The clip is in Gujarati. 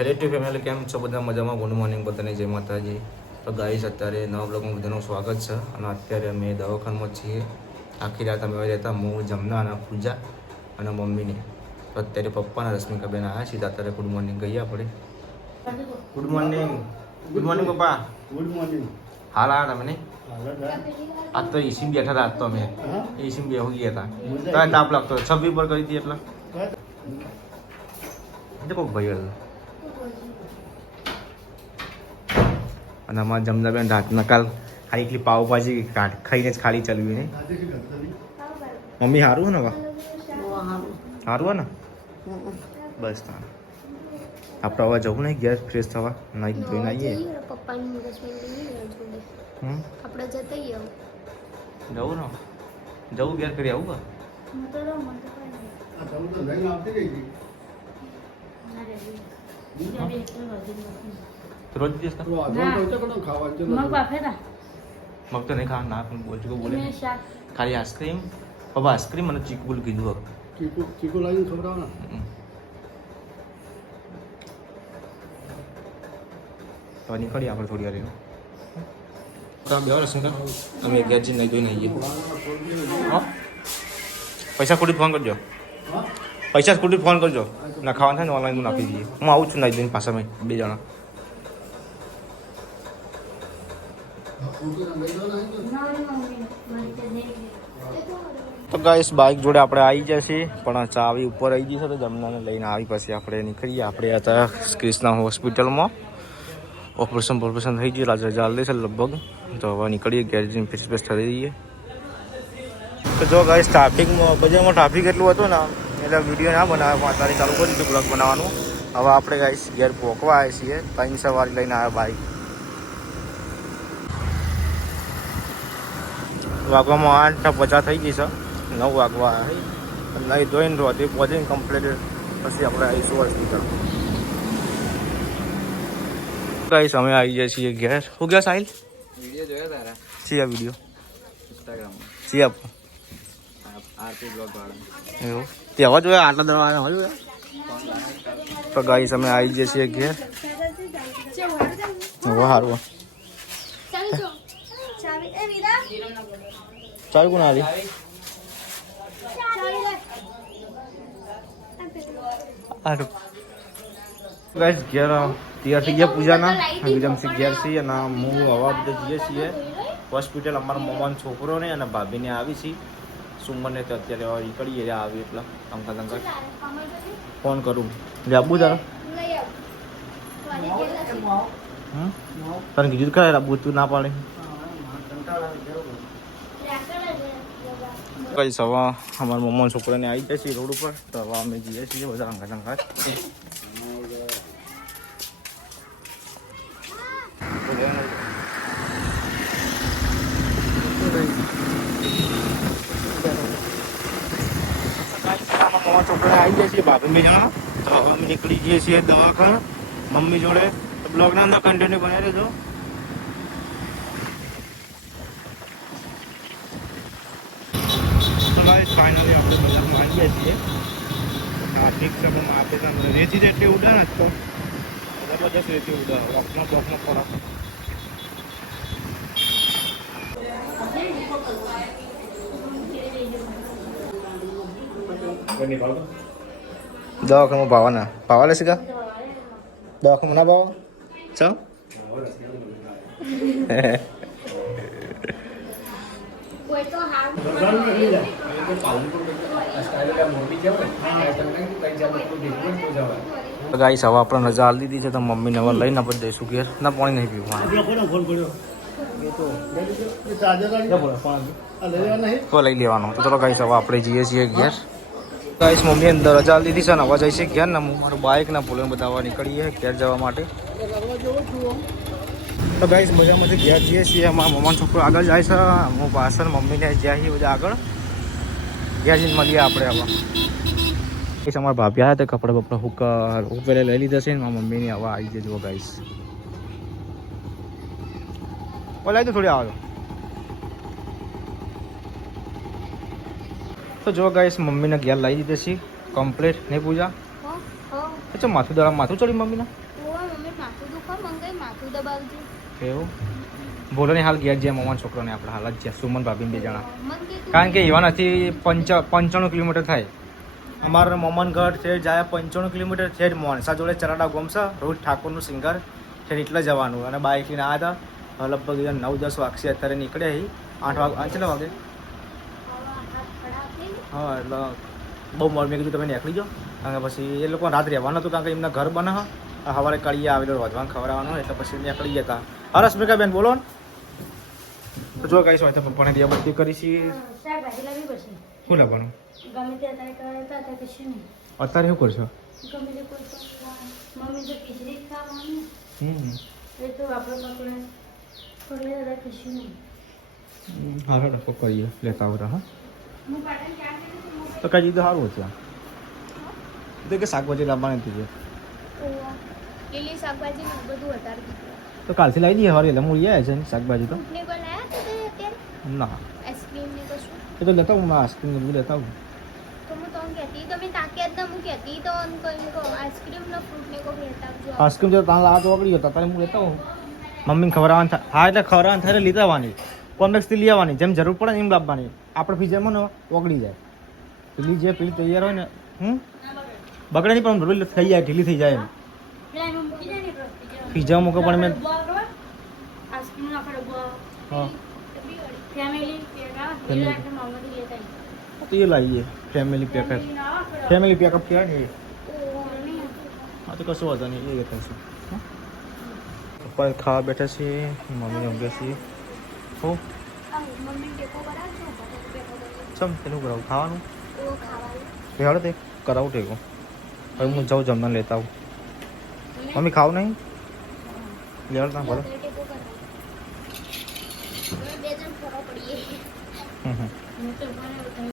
હેલો ટુ ફેમિલી, કેમ છો બધા? મજામાં? ગુડ મોર્નિંગ બધાને, જય માતાજી. તો ગાઈસ, અત્યારે નવા બ્લોગમાં બધાનું સ્વાગત છે. અને અત્યારે અમે દવાખાનામાં છીએ. આખી રાત અમે રહેતા, હું જમના અને પૂજા અને મમ્મીને. તો અત્યારે પપ્પાના રશ્મિકાબેન આવ્યા છીએ. અત્યારે ગુડ મોર્નિંગ કહીએ આપણે. Good morning. ગુડ મોર્નિંગ પપ્પા. Good morning. હાલ આવ્યા તમે નહીં? આજ તો એસીમાં બેઠા હતા. આજ તો અમે એસીમાં બેહી ગયા હતા. તાપ લાગતો 26 પર કરી હતી એટલે કોઈક ભાઈ હતું. અને અમારા જમનાબેન રાતના કાલ ખાલી એકલી પાવભાજી ખાઈને જ ખાલી ચલવી નહીં. મમ્મી સારું હે ને? વા સારું હે ને? બસ તાર આપણે હવે જવું નહીં ઘેર ફ્રેશ થવા, નાઈ ધોઈને આવીએ. આપણે જતા જવું ને? જવું ઘેર કરી આવું? રોજ દિવસ મગ તો નહીં ખા ના પણ બોલજો બોલે ખાલી આઈસ્ક્રીમ. પપ્પા આઈસ્ક્રીમ અને ચીકુ બોલ કીધું. ચીકુ લાવીને ખવડાવો ને. હવે નીકળીએ આપણે થોડી વાર. બે વાર શું અમે ઘેર જઈને જોઈને આવીએ. પૈસા ખોટી ફોન કરજો. પૈસા ખોટી ફોન કરજો. ના ખાવાનું થાય ને ઓનલાઈન હું નાખી દઈએ. હું આવું છું નાઈ જોઈને પાછા મેં 2 જણા. તો ગાઈસ, બાઇક જોડે આપણે આવી જશે, પણ ચાવી ઉપર આવી ગઈ છે. તો જમનાને લઈને આવી પછી આપણે નીકળીએ. આપણે હતા ક્રિષ્ના હોસ્પિટલમાં. ઓપરેશન થઈ ગયું. આજે જલ્દી છે લગભગ. તો હવે નીકળીએ ઘેર જઈને ફેસ થઈ જઈએ. તો જો ગાઈસ, ટ્રાફિકમાં બજારમાં ટ્રાફિક એટલું હતું ને એટલે વિડીયો ના બનાવે. અત્યારે ચાલુ કરી દીધું બ્લોગ બનાવવાનું. હવે આપણે ગાઈસ ઘેર પહોંચવા આવ્યા છીએ. 3 સવારી લઈને આવ્યા બાઇક. વાગવામાં 8:50 થઈ ગઈ છે. 9 વાગવા આવ્યા. નહીં ધોઈને રોતી પહોંચીને કમ્પ્લીટ પછી આપણે આવીશું હોસ્પિટલ. ગાઈસ, અમે આવી જાય છીએ ઘેર. શું ગયા સાહિલ? વિડિયો જોયા તારા? છીએ વિડીયો ઇન્સ્ટાગ્રામમાં છીએ આપ આરપી બ્લોગ વાળા એવું તે હવે જોયા આટલા દરવાજા હવે જોયા. તો ગાઈસ, અમે આવી જઈએ છીએ ઘેર. હવે સારું ચાવી કોણ આવી? ગાઈસ, ઘેર તૈયાર થઈ ગયા પૂજાના. વિરમસિંહ ઘેર છીએ અને હું હવા બધા જઈએ છીએ હોસ્પિટલ. અમારા મમ્માનો છોકરો ને અને ભાભીને આવી છીએ. સુમનને તો અત્યારે નીકળીએ આવી એટલે અંકલ ફોન કરું. આબુ તારા તને કીધું ખરા આબુ? તું ના પાડે. કઈ સવા અમારા મમ્માના છોકરાને આવી જાય છે રોડ ઉપર. તો હવે અમે જઈએ છીએ બધા અંગાત. મમ્મા છોકરાને આવી જાય છે ભાભી 2 જણા. તો હવે અમે નીકળી જઈએ છીએ દવાખાના મમ્મી જોડે. તો બ્લોગના અંદર કન્ટિન્યુ બનાવી દેજો. ફાઇનલી આપણે બજારમાં આવી ગયા છીએ. ઠીક છે, પણ આપણે રેતી એટલી ઉડે ને તો જબરજસ્ત રેતી ઉડે. વોકનો ખોરાક દવાખાનામાં ભાવા લેશે કા? દવાખાનામાં ના ભાવા ચાલ. ગાઈસ, હવે આપણે રજા આલી દીધી છે. તો મમ્મીને હવે લઈને આપણે જઈશું ઘેર. ના, પાણી નહીં પીવું. તો લઈ લેવાનો. તો ચલો ગાઈસ, હવે આપણે જઈએ છીએ ઘેર. ગાઈસ, મમ્મી અંદર રજા આલી દીધી છે ને હવે જાય છે ઘેર. ને હું મારું બાઇક ના ભૂલે બધા નીકળીએ ઘેર જવા માટે. તો ગાઈસ, બજારમાંથી ઘેર જઈએ છીએ. અમારા મમ્માનો છોકરો આગળ જાય છે, હું પાછળ. મમ્મીને જ્યાં છીએ બધા આગળ. ઘેર જઈને મળીએ આપણે. હવે અમારા ભાભી આવ્યા હતા કપડા બપડા હું પહેલાં લઈ લીધા છે ને મારા મમ્મીની. હવે આવી જજો ગાઈસ. બોલાય તો થોડી આવો. તો જો ગાઈસ, મમ્મીને ઘેર લાવી દીધા છે કમ્પ્લીટ. નહીં પૂજા? અચ્છા, માથું ચડી મમ્મીને? રાખો મંગાઈ માથું દબાવજો એવું બોલો ને હાલ ગયા જ્યાં મમ્મા છોકરાને આપણે હાલ જ જ્યાં સુમન ભાભીને 2 જણા મન કીધું કારણ કે એવા નથી 95 કિલોમીટર થાય અમારા મમ્મન ઘર છે જાય 95 કિલોમીટર છે જ મોનસા જોડે ચરાડા ગોમસા રોજ ઠાકોરનું સિંગર છે એટલે જવાનું અને બાઇક લઈને આવ્યા હતા લગભગ 9-10 વાગશે અત્યારે નીકળ્યા અહીં 8 વાગે કેટલા વાગે હા એટલે બહુ મોડ મેં કીધું તમે નીકળી જાઓ કારણ કે પછી એ લોકો રાત રહેવાનું હતું કારણ કે એમના ઘર બને સવારે કળીએ આવેલો વધવાનું ખવડાવવાનું એટલે પછી નીકળી ગયા હતા રશ્મિકાબેન બોલો ને તો જો કહીશ હોય તો પપ્પાને દિયાબત્તી કરીશી શાકભાજી લાવી પડશે શું લાવવાનું ગમે તે અત્યારે કરતા હતા કશું નહીં અત્યારે શું કરશો ગમે તે કોઈ મમ્મી તો ખીચડી જ ખાવાની એ તો આપણે પકડે પકડે દાદા કશું નહીં હા ડકો કરીએ લેતા આવતા હા હું પાટણ ક્યાં તો કઈ તો સારું છે તો કે શાકભાજી લાવવાની હતી લીલી શાકભાજી ને બધું વધારે દીધું તો કાલથી લાવી દઈએ હવારે એટલે મૂળી આવે છે ને શાકભાજી તો ને બનાયા તો તે અત્યારે ના આઈસ્ક્રીમ ને કશું એ તો લેતા આવું આઈસ્ક્રીમ બધું લેતા આવું તો હું તમને કહેતી તમે તાક્યા જ ના હું કહેતી તો કોઈ કહો આઈસ્ક્રીમ ને ફ્રૂટ ને કોઈ કહેતા આવજો આઈસ્ક્રીમ જો તાણ લાવતો વગડી ગયો તારે હું લેતા આવું મમ્મીને ખવડાવવાનું થાય હા એટલે ખવડાવવાનું થાય લીધા આવવાની કોમ્પ્લેક્સથી લઈ આવવાની જેમ જરૂર પડે ને એમ લાવવાની આપણે ફીજામાં ને ઓગળી જાય પેલી તૈયાર હોય ને બગડે નહીં પણ રોજ થઈ જાય ઢીલી થઈ જાય એમ પીઝા મૂકે પણ મેં હા તો એ લાવીએ ફેમિલી પેકઅપ કહેવાય ને એ હા તો કશું વાંધો નહીં એ લેતા છું પપ્પા ખાવા બેઠા છીએ મમ્મી ઊંઘે છીએ હો મમ્મી ટેકો કરાવજો ચમ તેનું કરાવું ખાવાનું તો ખાવાનું બેહાડો તે કરાવું ટેકો હવે હું જાઉં જમવાનું લેતા આવું મમ્મી ખાવું નહીં લેવડ ના ભલે ટેકો કરાવ બે જણ ફરવા પડીએ હમ હું તો પણ